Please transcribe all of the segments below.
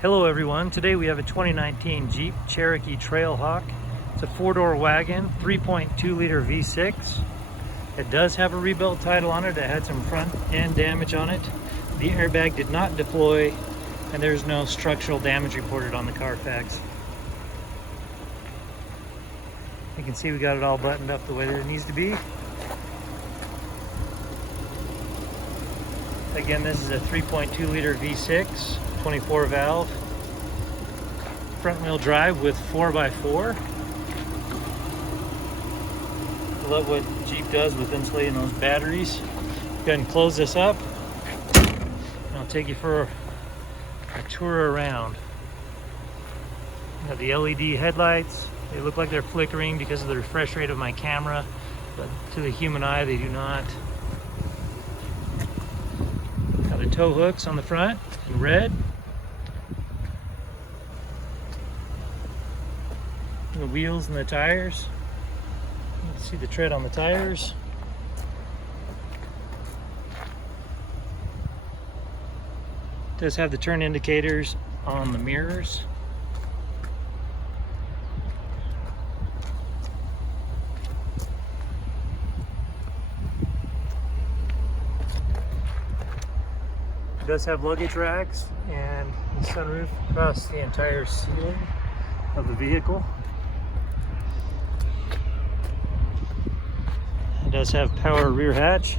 Hello everyone, today we have a 2019 Jeep Cherokee Trailhawk. It's a four-door wagon, 3.2 liter V6. It does have a rebuilt title on it. It had some front end damage on it. The airbag did not deploy and there's no structural damage reported on the Carfax. You can see we got it all buttoned up the way that it needs to be. Again, this is a 3.2 liter V6. 24 valve, front wheel drive with 4x4. I love what Jeep does with insulating those batteries. Go ahead and close this up and I'll take you for a tour around. You have the LED headlights. They look like they're flickering because of the refresh rate of my camera, but to the human eye they do not. Got the tow hooks on the front in red. The wheels and the tires. You can see the tread on the tires. It does have the turn indicators on the mirrors. It does have luggage racks and the sunroof across the entire ceiling of the vehicle. It does have power rear hatch.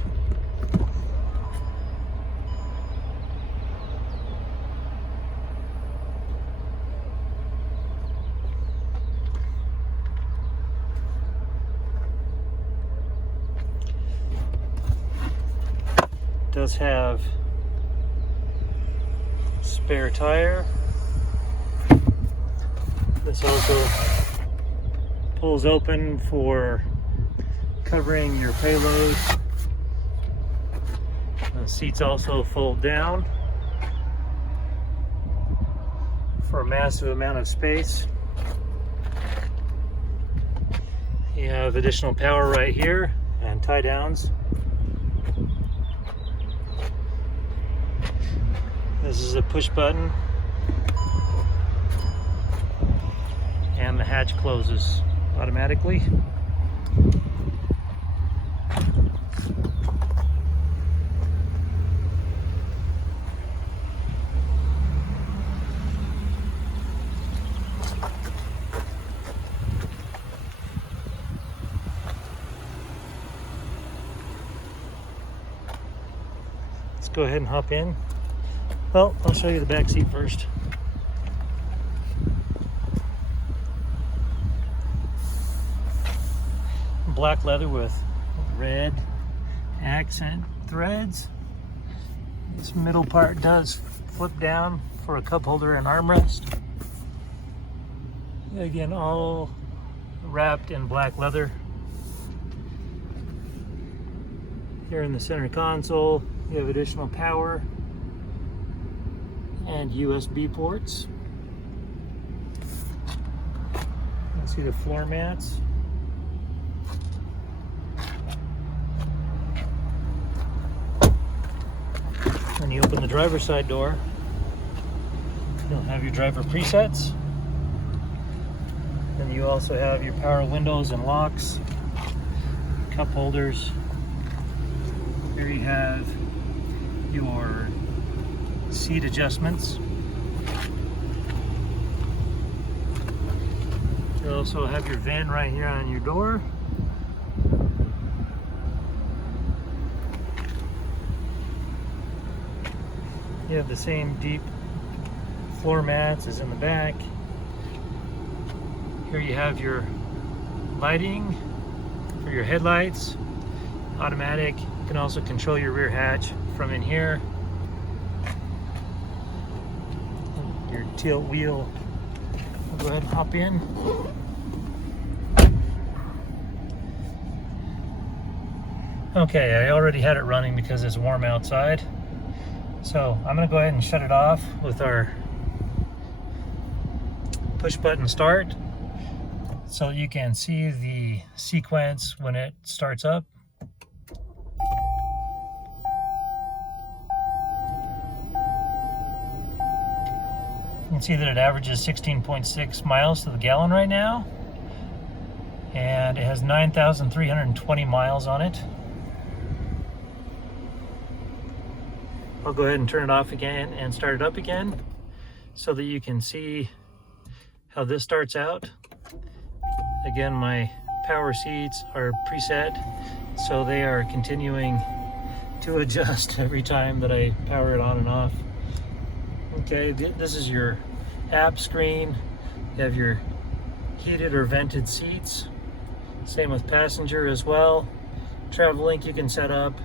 It does have spare tire. This also pulls open for covering your payload. The seats also fold down for a massive amount of space. You have additional power right here and tie downs. This is a push button and the hatch closes automatically. Let's go ahead and hop in. Well, I'll show you the back seat first. Black leather with red accent threads. This middle part does flip down for a cup holder and armrest. Again, all wrapped in black leather. Here in the center console, you have additional power and USB ports. You can see the floor mats. When you open the driver's side door, you'll have your driver presets. Then you also have your power windows and locks, cup holders. Here you have your seat adjustments. You also have your VIN right here on your door. You have the same deep floor mats as in the back. Here you have your lighting for your headlights, automatic. You can also control your rear hatch from in here. Your tilt wheel. I'll go ahead and hop in. Okay, I already had it running because it's warm outside. So I'm going to go ahead and shut it off with our push button start so you can see the sequence when it starts up. can see that it averages 16.6 miles to the gallon right now, and it has 9,320 miles on it. I'll go ahead and turn it off again and start it up again so that you can see how this starts out. Again, my power seats are preset, so they are continuing to adjust every time that I power it on and off. Okay, this is your app screen. You have your heated or vented seats. Same with passenger as well. Travel link you can set up.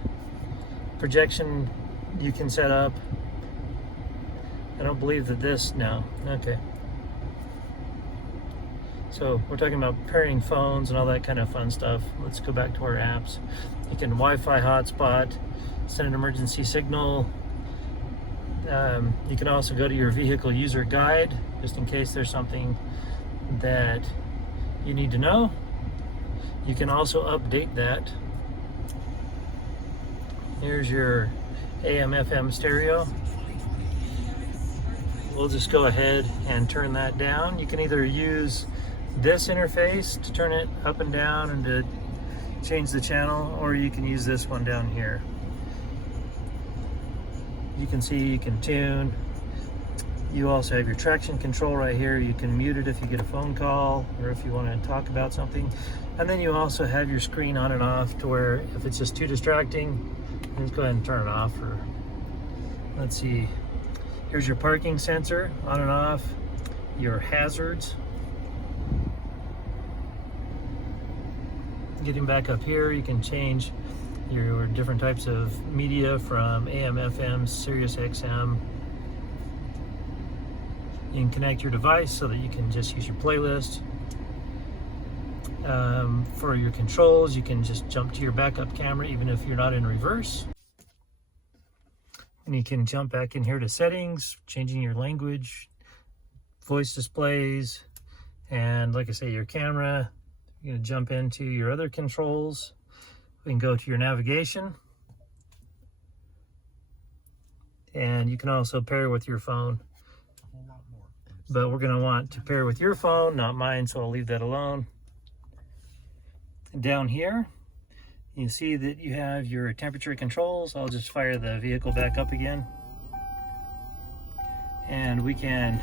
Projection you can set up. I don't believe that no. Okay. So we're talking about pairing phones and all that kind of fun stuff. Let's go back to our apps. You can Wi-Fi hotspot, send an emergency signal. You can also go to your vehicle user guide, just in case there's something that you need to know. You can also update that. Here's your AM/FM stereo. We'll just go ahead and turn that down. You can either use this interface to turn it up and down and to change the channel, or you can use this one down here. You can see you can tune. You also have your traction control right here. You can mute it if you get a phone call or if you want to talk about something. And then you also have your screen on and off to where if it's just too distracting, just go ahead and turn it off. Or let's see, here's your parking sensor on and off, your hazards. Getting back up here, you can change your different types of media from AM, FM, Sirius XM. You can connect your device so that you can just use your playlist. For your controls, you can just jump to your backup camera even if you're not in reverse. And you can jump back in here to settings, changing your language, voice displays, and like I say, your camera. You're going to jump into your other controls. We can go to your navigation. And you can also pair with your phone. But we're going to want to pair with your phone, not mine, so I'll leave that alone. Down here, you see that you have your temperature controls. I'll just fire the vehicle back up again. And we can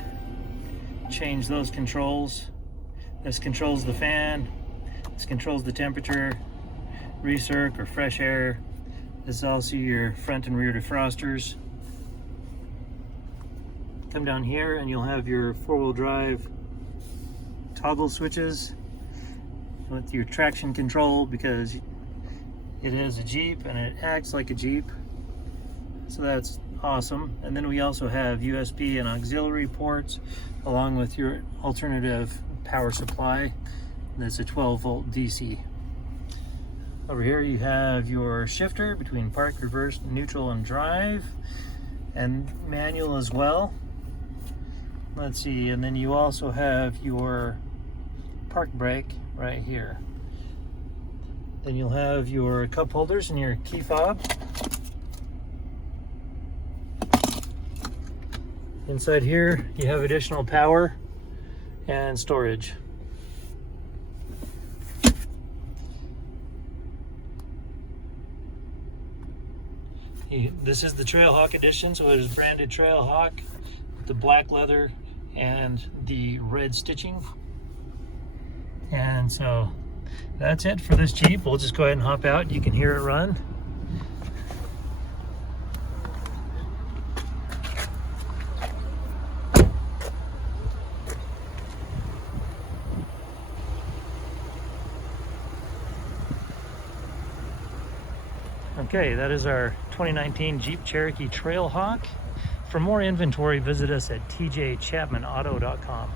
change those controls. This controls the fan. This controls the temperature, recirc or fresh air. This is also your front and rear defrosters. Come down here and you'll have your four-wheel drive toggle switches with your traction control, because it is a Jeep and it acts like a Jeep. So that's awesome. And then we also have USB and auxiliary ports along with your alternative power supply. That's a 12-volt DC. Over here you have your shifter between park, reverse, neutral, and drive, and manual as well. Let's see, and then you also have your park brake right here. Then you'll have your cup holders and your key fob. Inside here you have additional power and storage. This is the Trailhawk edition, so it is branded Trailhawk with the black leather and the red stitching. And so that's it for this Jeep. We'll just go ahead and hop out. You can hear it run. Okay, that is our 2019 Jeep Cherokee Trailhawk. For more inventory, visit us at tjchapmanauto.com.